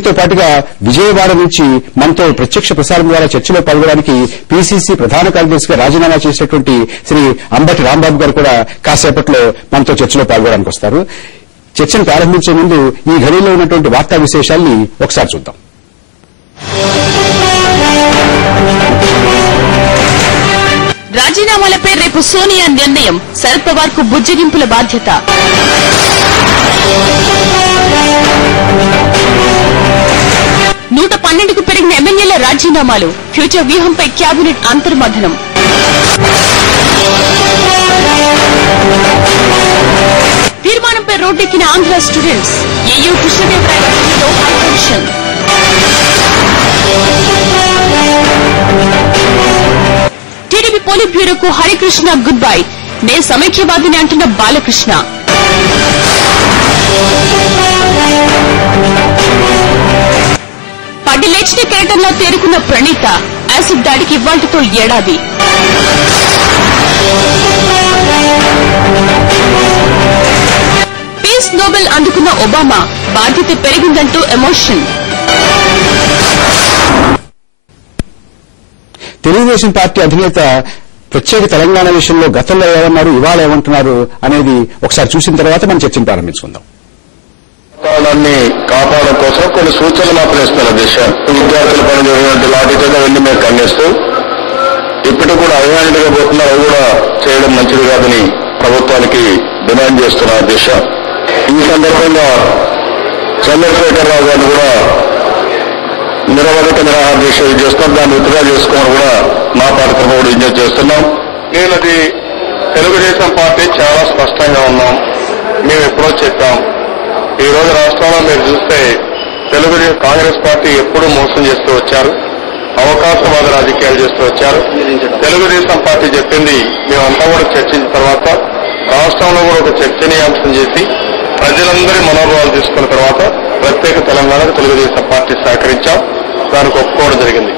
వీరితో పాటుగా విజయవాడ నుంచి మనతో ప్రత్యక్ష ప్రసారం ద్వారా చర్చలో పాల్గొనడానికి పీసీసీ ప్రధాన కార్యదర్శిగా రాజీనామా చేసినటువంటి శ్రీ అంబటి రాంబాబు గారు కూడా కాసేపట్లో మనతో చర్చలో పాల్గొనడానికి వస్తారు. చర్చను ప్రారంభించే ముందు ఈ ఘడిలో ఉన్నటువంటి వార్తా విశేషాల్ని ఒకసారి చూద్దాం. రాజీనామాలపై రేపు సోనియా నిర్ణయం, శరద్ పవార్ కు బుజ్జగింపుల బాధ్యత. 112కు పెరిగిన ఎమ్మెల్యేల రాజీనామాలు, ఫ్యూచర్ వ్యూహంపై కేబినెట్ అంతర్మథనం. తీర్మానంపై రోడ్డెక్కిన ఆంధ్ర స్టూడెంట్స్, ఏయూ కృష్ణదేవరాయలో హైటెన్షన్. టీడీపీ పోలిట్ బ్యూరోకు హరికృష్ణ గుడ్ బై, నే సమైక్యవాదిని అంటున్న బాలకృష్ణ. పడ్డి లేచిన కెరటంలో తేరుకున్న ప్రణీత, యాసిడ్ దాడికి ఇవాళ్టితో ఏడాది. పీస్ నోబెల్ అందుకున్న ఒబామా, బాధ్యత పెరిగిందంటూ ఎమోషన్. తెలుగుదేశం పార్టీ అధినేత ప్రత్యేక తెలంగాణ విషయంలో గతంలో ఏమన్నారు, ఇవాళ ఏమంటున్నారు అనేది ఒకసారి చూసిన తర్వాత మనం చర్చను ప్రారంభించుకుందాం. వాతావరణాన్ని కాపాడడం కోసం కొన్ని సూచనలు మాత్రం ఇస్తున్న దిశ. విద్యార్థుల పని జరిగినట్టు లాఠీ చేత వెళ్లి మేము ఖండిస్తూ ఇప్పటికి కూడా అవినానిగా పోతున్నారు, అవి కూడా చేయడం మంచిది కాదని ప్రభుత్వానికి డిమాండ్ చేస్తున్న దిశ. ఈ సందర్భంగా చంద్రశేఖరరావు గారిని కూడా నిరవధిక నిరాహార దీక్ష చేస్తున్నాం. దాన్ని విత్డ్రా చేసుకోవడం కూడా మా పార్టీ తరఫున కూడా విజ్ఞప్తి చేస్తున్నాం. నేను అది తెలుగుదేశం పార్టీ చాలా స్పష్టంగా ఉన్నాం. మేము ఎప్పుడో చెప్పాం. ఈ రోజు రాష్ట్రంలో మీరు చూస్తే తెలుగుదేశం కాంగ్రెస్ పార్టీ ఎప్పుడూ మోసం చేస్తూ వచ్చారు, అవకాశవాద రాజకీయాలు చేస్తూ వచ్చారు. తెలుగుదేశం పార్టీ చెప్పింది మేమంతా కూడా చర్చించిన తర్వాత రాష్ట్రంలో కూడా ఒక చర్చనీయాంశం చేసి ప్రజలందరి మనోభావాలు తీసుకున్న తర్వాత ప్రత్యేక తెలంగాణకు తెలుగుదేశం పార్టీ సహకరించాం. దానికి ఒప్పుకోవడం జరిగింది.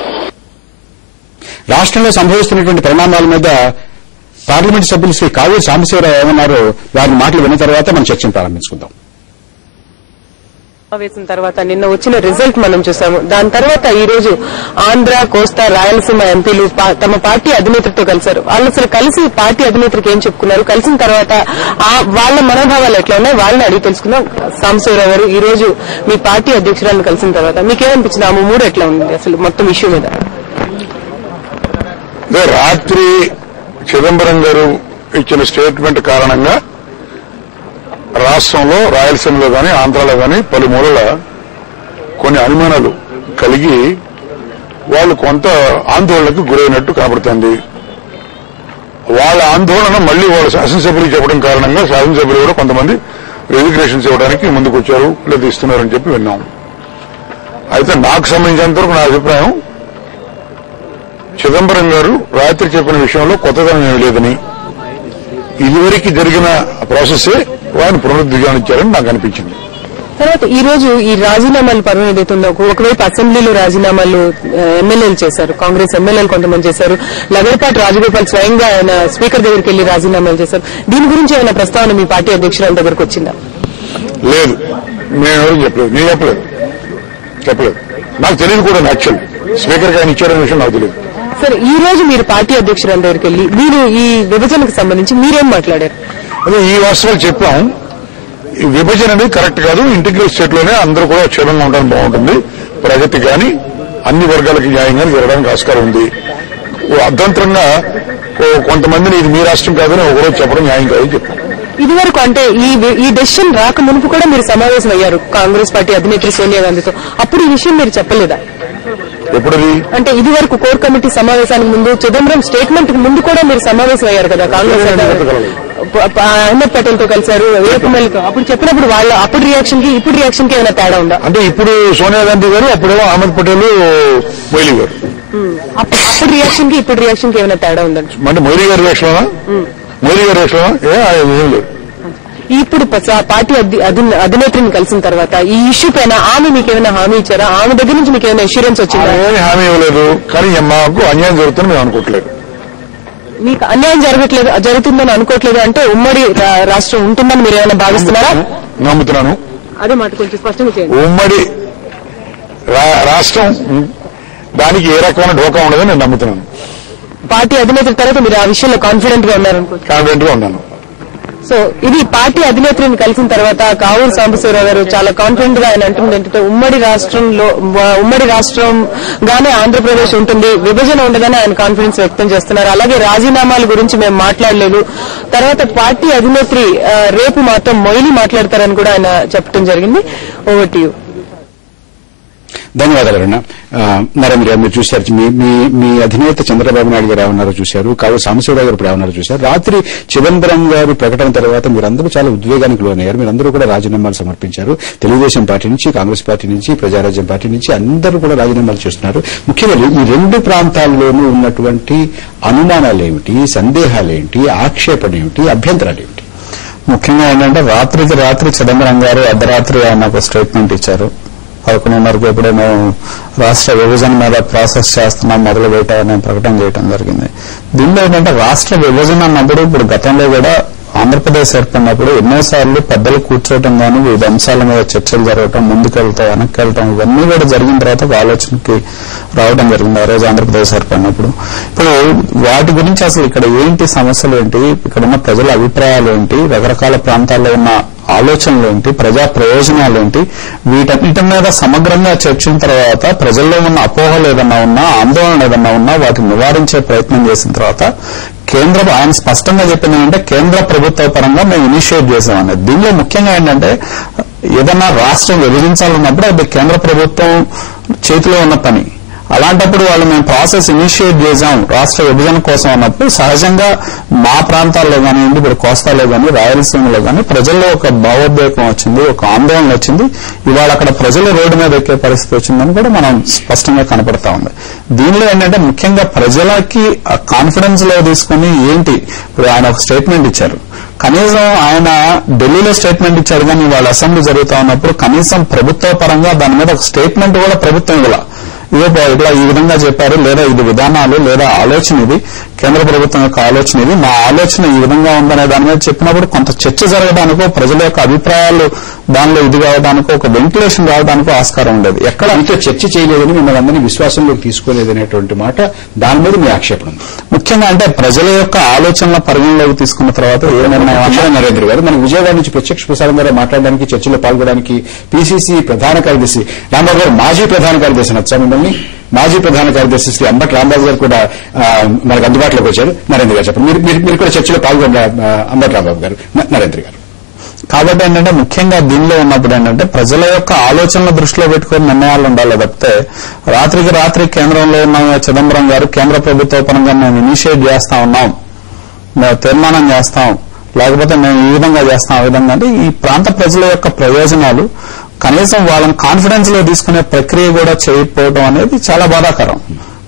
రాష్ట్రంలో సంభవిస్తున్నటువంటి పరిణామాల మీద పార్లమెంట్ సభ్యులు శ్రీ కావూరి సాంబశివరావు ఏమన్నారో వారి మాటలు విన్న తర్వాత మనం చర్చను ప్రారంభించుకుందాం. వేసిన తర్వాత నిన్న వచ్చిన రిజల్ట్ మనం చూసాము. దాని తర్వాత ఈ రోజు ఆంధ్ర, కోస్తా, రాయలసీమ ఎంపీలు తమ పార్టీ అధినేతతో కలిశారు. వాళ్ళు అసలు కలిసి పార్టీ అధినేతకి ఏం చెప్పుకున్నారు, కలిసిన తర్వాత వాళ్ళ మనోభావాలు ఎట్లా ఉన్నాయి వాళ్ళని అడిగి తెలుసుకుందాం. సాంబశివరావు గారు, ఈ రోజు మీ పార్టీ అధ్యక్షురాలను కలిసిన తర్వాత మీకేమనిపించింది? ఆ మూడు ఎట్లా ఉంది అసలు మొత్తం ఇష్యూ మీద? రాత్రి చిదంబరం గారు ఇచ్చిన స్టేట్మెంట్ కారణంగా రాష్ట్రంలో రాయలసీమలో గాని ఆంధ్రాలో గాని పలుమూలల కొన్ని అనుమానాలు కలిగి వాళ్ళు కొంత ఆందోళనకు గురైనట్టు కనబడుతుంది. వాళ్ళ ఆందోళన మళ్లీ వాళ్ళ శాసనసభ్యులకు చెప్పడం కారణంగా శాసనసభ్యులు కూడా కొంతమంది రిజిగ్నేషన్స్ ఇవ్వడానికి ముందుకు వచ్చారు, లేదా ఇస్తున్నారని చెప్పి విన్నాం. అయితే నాకు సంబంధించినంతవరకు నా అభిప్రాయం, చిదంబరం గారు రాత్రి చెప్పిన విషయంలో కొత్తదనం ఏమీ లేదని, ఇదివరకు జరిగిన ప్రాసెసే వారిని పునరుద్ధరించారని నాకు అనిపించింది. తర్వాత ఈ రోజు ఈ రాజీనామాలు పర్వం ఏదైతుందో, ఒకవైపు అసెంబ్లీలో రాజీనామాలు ఎమ్మెల్యేలు చేశారు, కాంగ్రెస్ ఎమ్మెల్యేలు కొంతమంది చేశారు. లగడపాటి రాజగోపాల్ స్వయంగా ఆయన స్పీకర్ దగ్గరికి వెళ్లి రాజీనామాలు చేశారు. దీని గురించి ఏమైనా ప్రస్తావన మీ పార్టీ అధ్యక్షురాల దగ్గరకు వచ్చిందా? లేదు, మేమెవరూ చెప్పలేదు. నేను చెప్పలేదు. నాకు తెలియదు కూడా. యాక్చువల్ స్పీకర్కి ఆయన ఇచ్చారనే విషయం నాకు తెలియదు. సరే, ఈ రోజు మీరు పార్టీ అధ్యక్షురాల దగ్గరికి వెళ్లి మీరు ఈ విభజనకు సంబంధించి మీరేం మాట్లాడారు? అదే ఈ వాస్తవాలు చెప్పాం. ఈ విభజన అనేది కరెక్ట్ కాదు. ఇంటిగ్రల్ స్టేట్ లోనే అందరూ కూడా క్షేమంగా ఉండడం బాగుంటుంది. ప్రగతి కానీ అన్ని వర్గాలకి న్యాయంగా జరగడానికి ఆస్కారం ఉంది. అర్థంతరంగా కొంతమందిని ఇది మీ రాష్ట్రం కాదని ఒకరోజు చెప్పడం న్యాయం కాదని చెప్పాం. ఇదివరకు అంటే ఈ డెసిషన్ రాక మునుపు కూడా మీరు సమావేశం అయ్యారు కాంగ్రెస్ పార్టీ అధినేత్రి సోనియా గాంధీతో. అప్పుడు ఈ విషయం మీరు చెప్పలేదా? ఎప్పుడది? అంటే ఇది వరకు కోర్ కమిటీ సమావేశానికి ముందు, చిదంబరం స్టేట్మెంట్ కు ముందు కూడా మీరు సమావేశం అయ్యారు కదా కాంగ్రెస్ అహ్మద్ పటేల్ తో కలిశారు, ఏపీఎల్తో. అప్పుడు చెప్పినప్పుడు వాళ్ళ అప్పుడు రియాక్షన్ కి ఇప్పుడు రియాక్షన్ కి ఏమైనా తేడా ఉందా? అంటే ఇప్పుడు సోనియా గాంధీ గారు, అప్పుడేమో అహ్మద్ పటేల్, మొయిలీ గారు. అప్పుడు రియాక్షన్ కి ఇప్పుడు రియాక్షన్ కి ఏమైనా తేడా ఉందండి? అంటే మొయిలీ గారి రియాక్షన్ ఏం లేదు. ఇప్పుడు పార్టీ అధినేత్రిని కలిసిన తర్వాత ఈ ఇష్యూ పైన ఆమె మీకేమైనా హామీ ఇచ్చారా? ఆమె దగ్గర నుంచి మీకు ఏమైనా ఇన్సూరెన్స్ వచ్చిందా? హామీ ఇవ్వలేదు, కానీ మాకు అన్యాయం జరుగుతుందని మేము అనుకోవట్లేదు. మీకు అన్యాయం జరుగుతుందని అనుకోవట్లేదు అంటే ఉమ్మడి రాష్ట్రం ఉంటుందని మీరు ఏమైనా భావిస్తున్నారా? నమ్ముతున్నాను. అదే మాట కొంచెం స్పష్టంగా చేయండి. ఉమ్మడి రాష్ట్రం దానికి ఏ రకమైన ఢోకా ఉండదని నేను నమ్ముతున్నాను. పార్టీ అధినేత తర్వాత మీరు ఆ విషయంలో కాన్ఫిడెంట్ గా ఉన్నారనుకుంటున్నారు? కాన్ఫిడెంట్ గా ఉన్నాను. సో ఇది పార్టీ అధినేత్రిని కలిసిన తర్వాత కావూరు సాంబశివరావు గారు చాలా కాన్ఫిడెంట్ గా ఆయన అంటుంది ఏంటంటే ఉమ్మడి రాష్ట్రంగానే ఆంధ్రప్రదేశ్ ఉంటుంది, విభజన ఉండదని ఆయన కాన్ఫిడెన్స్ వ్యక్తం చేస్తున్నారు. అలాగే రాజీనామాల గురించి మేము మాట్లాడలేదు, తర్వాత పార్టీ అధినేత్రి రేపు మాత్రం మొయిలి మాట్లాడతారని కూడా ఆయన చెప్పడం జరిగింది. Over to you. ధన్యవాదాలు అరుణ. నరేంద్ర గారు, మీరు చూశారు, మీ అధినేత చంద్రబాబు నాయుడు గారు ఏమన్నారో చూశారు, కావు సాంబశివరావు గారు ఇప్పుడు ఏమన్నారో చూశారు. రాత్రి చిదంబరం గారు ప్రకటన తర్వాత మీరందరూ చాలా ఉద్వేగానికి లోనయ్యారు. మీరందరూ కూడా రాజీనామాలు సమర్పించారు. తెలుగుదేశం పార్టీ నుంచి, కాంగ్రెస్ పార్టీ నుంచి, ప్రజారాజ్యం పార్టీ నుంచి అందరూ కూడా రాజీనామాలు చేస్తున్నారు. ముఖ్యంగా ఈ రెండు ప్రాంతాల్లోనూ ఉన్నటువంటి అనుమానాలేమిటి, సందేహాలేంటి, ఆక్షేపణ ఏమిటి, అభ్యంతరాలేమిటి? ముఖ్యంగా ఏంటంటే రాత్రి చిదంబరం గారు అర్ధరాత్రి ఆయన ఒక స్టేట్మెంట్ ఇచ్చారు. 11:30కు ఎప్పుడో మేము రాష్ట్ర విభజన మీద ప్రాసెస్ చేస్తున్నాం, మొదలు పెట్టామని ప్రకటన చేయడం జరిగింది. దీనిలో ఏంటంటే రాష్ట్ర విభజన అన్నప్పుడు ఇప్పుడు గతంలో కూడా ఆంధ్రప్రదేశ్ ఏర్పడినప్పుడు ఎన్నోసార్లు పెద్దలు కూర్చోవటం కానీ వివిధ అంశాల మీద చర్చలు జరగటం, ముందుకెళ్తాం వెనక్కి వెళ్తాం, ఇవన్నీ కూడా జరిగిన తర్వాత ఒక ఆలోచనకి రావడం జరిగింది ఆ రోజు ఆంధ్రప్రదేశ్ ఏర్పడినప్పుడు. ఇప్పుడు వాటి గురించి అసలు ఇక్కడ ఏంటి సమస్యలు ఏంటి, ఇక్కడ ఉన్న ప్రజల అభిప్రాయాలు ఏంటి, రకరకాల ప్రాంతాల్లో ఉన్న ఆలోచనలు ఏంటి, ప్రజా ప్రయోజనాలు ఏంటి, వీటన్నిటి మీద సమగ్రంగా చర్చించిన తర్వాత ప్రజల్లో ఉన్న అపోహలు ఏదన్నా ఉన్నా, ఆందోళన ఏదన్నా ఉన్నా వాటిని నివారించే ప్రయత్నం చేసిన తర్వాత ఆయన స్పష్టంగా చెప్పింది ఏంటంటే కేంద్ర ప్రభుత్వ పరంగా మేము ఇనిషియేట్ చేసామనేది. దీనిలో ముఖ్యంగా ఏంటంటే ఏదన్నా రాష్ట్రం విభజించాలన్నప్పుడు అది కేంద్ర ప్రభుత్వం చేతిలో ఉన్న పని. అలాంటప్పుడు వాళ్ళు మేము ప్రాసెస్ ఇనిషియేట్ చేశాం రాష్ట్ర విభజన కోసం అన్నప్పుడు సహజంగా మా ప్రాంతాల్లో కానివ్వండి, ఇప్పుడు కోస్తాలో కానీ, రాయలసీమలో కానీ ప్రజల్లో ఒక భావోద్వేగం వచ్చింది, ఒక ఆందోళన వచ్చింది. ఇవాళ అక్కడ ప్రజలు రోడ్డు మీద ఎక్కే పరిస్థితి వచ్చిందని కూడా మనం స్పష్టంగా కనపడతా ఉంది. దీనిలో ఏంటంటే ముఖ్యంగా ప్రజలకి కాన్ఫిడెన్స్ లో తీసుకుని ఏంటి, ఇప్పుడు ఆయన ఒక స్టేట్మెంట్ ఇచ్చారు. కనీసం ఆయన ఢిల్లీలో స్టేట్మెంట్ ఇచ్చాడు, కానీ వాళ్ళ అసెంబ్లీ జరుగుతా ఉన్నప్పుడు కనీసం ప్రభుత్వ పరంగా దాని మీద ఒక స్టేట్మెంట్ కూడా ప్రభుత్వం ఇట్లా ఈ విధంగా చెప్పారు, లేదా ఇది విధానాలు, లేదా ఆలోచన, ఇది కేంద్ర ప్రభుత్వం యొక్క ఆలోచన, ఇది మా ఆలోచన ఈ విధంగా ఉందనే దాని మీద చెప్పినప్పుడు కొంత చర్చ జరగడానికో, ప్రజల యొక్క అభిప్రాయాలు దానిలో ఇది కావడానికో, ఒక వెంటిలేషన్ రావడానికో ఆస్కారం ఉండేది. ఎక్కడ మీతో చర్చ చేయలేదని, మిమ్మల్ని అందరినీ విశ్వాసంలోకి తీసుకోలేదనేటువంటి మాట, దాని మీద మీ ఆక్షేపణ ఉంది. ముఖ్యంగా అంటే ప్రజల యొక్క ఆలోచనల పరిగణలోకి తీసుకున్న తర్వాత ఏ నిర్ణయం. నరేంద్ర గారు, మన విజయవాడ నుంచి ప్రత్యక్ష ప్రసారం ద్వారా మాట్లాడడానికి, చర్చలో పాల్గొనడానికి పీసీసీ ప్రధాన కార్యదర్శి రాంబాబు గారు, మాజీ ప్రధాన కార్యదర్శి నచ్చా మిమ్మల్ని, మాజీ ప్రధాన కార్యదర్శి శ్రీ అంబటి రాంబాబు గారు కూడా మనకు అందుబాటులోకి వచ్చారు. నరేంద్ర గారు చెప్పండి, మీరు కూడా చర్చలో పాల్గొన్న అంబటి రాంబాబు గారు. నరేంద్ర గారు, కాబట్టి ఏంటంటే ముఖ్యంగా దీనిలో ఉన్నప్పుడు ఏంటంటే ప్రజల యొక్క ఆలోచనలు దృష్టిలో పెట్టుకుని నిర్ణయాలు ఉండాలి తప్పితే రాత్రికి రాత్రి కేంద్రంలో ఉన్న చిదంబరం గారు కేంద్ర ప్రభుత్వ పరంగా మేము ఇనిషియేట్ చేస్తా ఉన్నాం, మేము తీర్మానం చేస్తాం, లేకపోతే మేము ఈ విధంగా చేస్తాం, ఆ విధంగా అంటే ఈ ప్రాంత ప్రజల యొక్క ప్రయోజనాలు కనీసం వాళ్ళని కాన్ఫిడెన్స్ లో తీసుకునే ప్రక్రియ కూడా చేయకపోవడం అనేది చాలా బాధాకరం.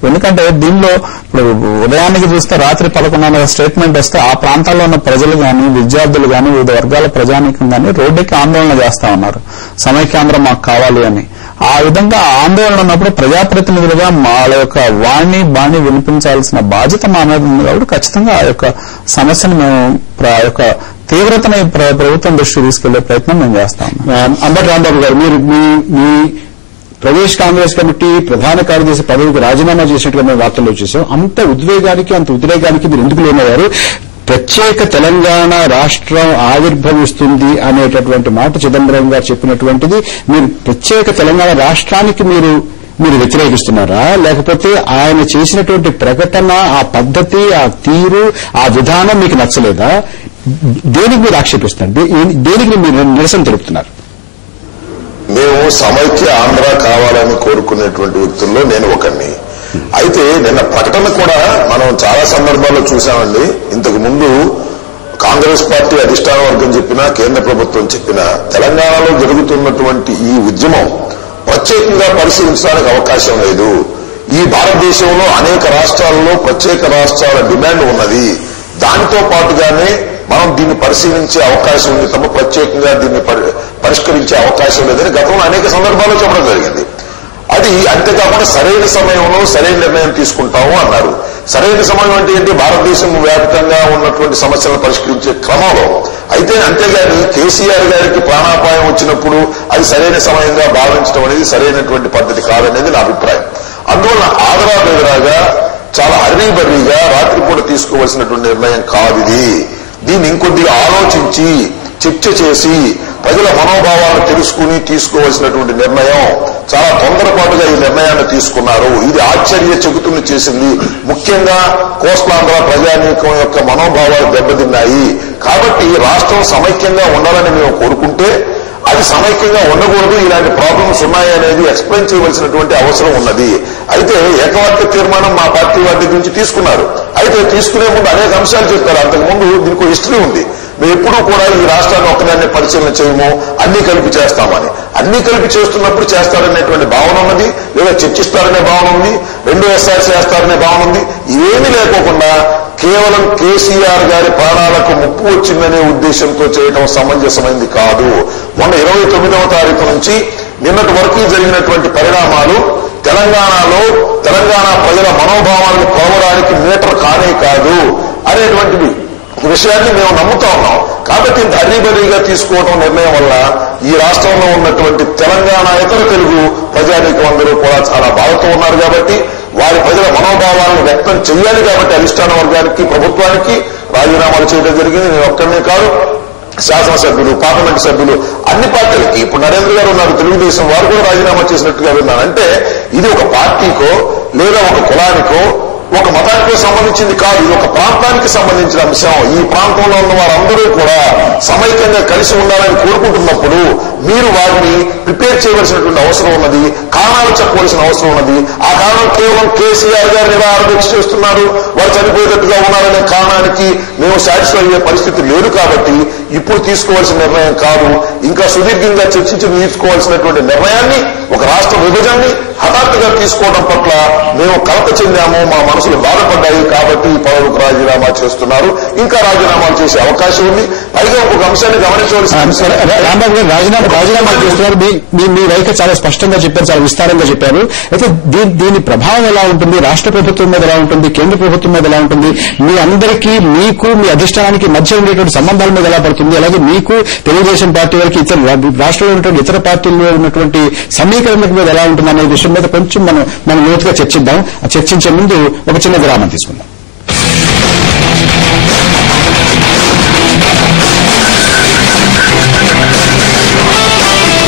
ఎందుకంటే దీనిలో ఇప్పుడు ఉదయానికి చూస్తే రాత్రి 11:30 స్టేట్మెంట్ వస్తే ఆ ప్రాంతాల్లో ఉన్న ప్రజలు కానీ, విద్యార్థులు కానీ, వివిధ వర్గాల ప్రజానీకం కానీ రోడ్డుకి ఆందోళన చేస్తా ఉన్నారు, సమైక్యాంధ్ర మాకు కావాలి అని. ఆ విధంగా ఆందోళన ఉన్నప్పుడు ప్రజాప్రతినిధులుగా వాళ్ళ యొక్క వాణి బాణి వినిపించాల్సిన బాధ్యత మా మీద ఉంది. కాబట్టి ఖచ్చితంగా ఆ యొక్క సమస్యను మేము ఆ యొక్క తీవ్రతని ప్రభుత్వం దృష్టి తీసుకెళ్లే ప్రయత్నం మేము చేస్తాం. అంబటి రాంబాబు గారు, మీరు మీ ప్రదేశ్ కాంగ్రెస్ కమిటీ ప్రధాన కార్యదర్శి పదవికి రాజీనామా చేసినట్టుగా మేము వార్తల్లో చూసాం. అంత ఉద్వేగానికి మీరు ఎందుకు లోనయ్యారు? ప్రత్యేక తెలంగాణ రాష్ట్రం ఆవిర్భవిస్తుంది అనేటటువంటి మాట చిదంబరం గారు చెప్పినటువంటిది, మీరు ప్రత్యేక తెలంగాణ రాష్ట్రానికి మీరు వ్యతిరేకిస్తున్నారా, లేకపోతే ఆయన చేసినటువంటి ప్రకటన, ఆ పద్ధతి, ఆ తీరు, ఆ విధానం మీకు నచ్చలేదా? దేనికి మీరు ఆక్షేపిస్తున్నారు? దేనికి మీరు నిరసన తెలుపుతున్నారు? మేము సమైక్య ఆంధ్ర కావాలని కోరుకునేటువంటి వ్యక్తుల్లో నేను ఒకరిని. అయితే నిన్న ప్రకటన కూడా మనం చాలా సందర్భాల్లో చూసామండి. ఇంతకు ముందు కాంగ్రెస్ పార్టీ అధిష్టాన వర్గం చెప్పినా, కేంద్ర ప్రభుత్వం చెప్పినా తెలంగాణలో జరుగుతున్నటువంటి ఈ ఉద్యమం ప్రత్యేకంగా పరిశీలించడానికి అవకాశం లేదు. ఈ భారతదేశంలో అనేక రాష్ట్రాల్లో ప్రత్యేక రాష్ట్రాల డిమాండ్ ఉన్నది. దానితో పాటుగానే మనం దీన్ని పరిశీలించే అవకాశం ఉంది తప్ప ప్రత్యేకంగా దీన్ని పరిష్కరించే అవకాశం లేదని గతంలో అనేక సందర్భాల్లో చెప్పడం జరిగింది. అది అంతేకాకుండా సరైన సమయంలో సరైన నిర్ణయం తీసుకుంటాము అన్నారు. సరైన సమయం అంటే ఏంటి? భారతదేశం వ్యాప్తంగా ఉన్నటువంటి సమస్యలను పరిష్కరించే క్రమంలో. అయితే అంతేగాని కేసీఆర్ గారికి ప్రాణాపాయం వచ్చినప్పుడు అది సరైన సమయంగా భావించడం అనేది సరైనటువంటి పద్ధతి కాదనేది నా అభిప్రాయం. అందువల్ల ఆదరా బెదరాగా చాలా హర్రీబర్రీగా రాత్రిపూట తీసుకోవాల్సినటువంటి నిర్ణయం కాదు ఇది. దీన్ని ఇంకొద్దిగా ఆలోచించి చర్చ చేసి ప్రజల మనోభావాలను తెలుసుకుని తీసుకోవాల్సినటువంటి నిర్ణయం. చాలా తొందరపాటుగా ఈ నిర్ణయాన్ని తీసుకున్నారు. ఇది ఆశ్చర్య చెబుతున్న చేసింది. ముఖ్యంగా కోస్తాంధ్ర ప్రజానీకం యొక్క మనోభావాలు దెబ్బతిన్నాయి. కాబట్టి రాష్ట్రం సమైక్యంగా ఉండాలని మేము కోరుకుంటే అది సమైక్యంగా ఉండకూడదు, ఇలాంటి ప్రాబ్లమ్స్ ఉన్నాయనేది ఎక్స్ప్లెయిన్ చేయవలసినటువంటి అవసరం ఉన్నది. అయితే ఏకవాక్య తీర్మానం మా పార్టీ వారి దగ్గర నుంచి తీసుకున్నారు. అయితే తీసుకునే ముందు అనేక అంశాలు చెప్పారు. అంతకుముందు దీనికి హిస్టరీ ఉంది. మేము ఎప్పుడూ కూడా ఈ రాష్ట్రాన్ని ఒక్కదాన్ని పరిశీలన చేయము, అన్ని కలిపి చేస్తామని. అన్ని కలిపి చేస్తున్నప్పుడు చేస్తారనేటువంటి భావన ఉన్నది, లేదా చర్చిస్తారనే భావన ఉంది, 2 ఎస్ఆర్ చేస్తారనే భావన ఉంది. ఇవేమీ లేకోకుండా కేవలం కేసీఆర్ గారి ప్రాణాలకు ముప్పు వచ్చిందనే ఉద్దేశంతో చేయడం సమంజసమైంది కాదు. మొన్న 29వ తారీఖు నుంచి నిన్నటి వరకు జరిగినటువంటి పరిణామాలు తెలంగాణలో తెలంగాణ ప్రజల మనోభావాలను కోవడానికి మీటర్ కానే కాదు అనేటువంటివి విషయాన్ని మేము నమ్ముతా ఉన్నాం. కాబట్టి ఇంత హర్రీబరీగా తీసుకోవడం నిర్ణయం వల్ల ఈ రాష్ట్రంలో ఉన్నటువంటి తెలంగాణ ఇతర తెలుగు ప్రజానీకం అందరూ కూడా చాలా బాధతో ఉన్నారు. కాబట్టి వారి ప్రజల మనోభావాలను వ్యక్తం చేయాలి. కాబట్టి అధిష్టాన వర్గానికి ప్రభుత్వానికి రాజీనామాలు చేయడం జరిగింది. నేను ఒక్కనే కాదు, శాసనసభ్యులు, పార్లమెంట్ సభ్యులు, అన్ని పార్టీలకి. ఇప్పుడు నరేంద్ర గారు ఉన్నారు, తెలుగుదేశం వారు కూడా రాజీనామా చేసినట్టుగా విన్నాను. అంటే ఇది ఒక పార్టీకో లేదా ఒక కులానికో ఒక మతానికో సంబంధించింది కాదు. ఇది ఒక ప్రాంతానికి సంబంధించిన అంశం. ఈ ప్రాంతంలో ఉన్న వారందరూ కూడా సమైక్యంగా కలిసి ఉండాలని కోరుకుంటున్నప్పుడు మీరు వారిని ప్రిపేర్ చేయవలసినటువంటి అవసరం ఉన్నది, కారణాలు చెప్పవలసిన అవసరం ఉన్నది. ఆ కారణం కేవలం కేసీఆర్ గారు నిరాహారదీక్ష చేస్తున్నారు, వారు చనిపోయేటట్టుగా ఉన్నారనే కారణానికి మేము సాటిస్ఫై అయ్యే పరిస్థితి లేదు. కాబట్టి ఇప్పుడు తీసుకోవాల్సిన నిర్ణయం కాదు, ఇంకా సుదీర్ఘంగా చర్చించి తీసుకోవాల్సినటువంటి నిర్ణయాన్ని, ఒక రాష్ట్ర విభజనని హఠాత్తుగా తీసుకోవడం పట్ల మేము కలత చెందాము, మా మనసులు బాధపడ్డాయి. కాబట్టి ఈ పదవులకు రాజీనామా చేస్తున్నారు. ఇంకా రాజీనామాలు చేసే అవకాశం ఉంది. పైగా ఒక అంశాన్ని గమనించవలసిన రాంబాబు గారు రాజీనామా చేస్తున్నారు. మీ వైఖరి చాలా స్పష్టంగా చెప్పారు, చాలా విస్తారంగా చెప్పారు. అయితే దీని ప్రభావం ఎలా ఉంటుంది? రాష్ట్ర ప్రభుత్వం మీద ఎలా ఉంటుంది? కేంద్ర ప్రభుత్వం మీద ఎలా ఉంటుంది? మీ అందరికీ, మీకు, మీ అధిష్టానానికి మధ్య ఉండేటువంటి సంబంధాల మీద ఎలా పడుతుంది? అలాగే మీకు, తెలుగుదేశం పార్టీ వారికి ఇతర రాష్ట్రంలో ఉన్నటువంటి ఇతర పార్టీల్లో ఉన్నటువంటి సమీకరణల మీద ఎలా ఉంటుంది అనే విషయం మీద కొంచెం మనం లోతుగా చర్చిద్దాం. చర్చించే ముందు ఒక చిన్న విరామం తీసుకుందాం.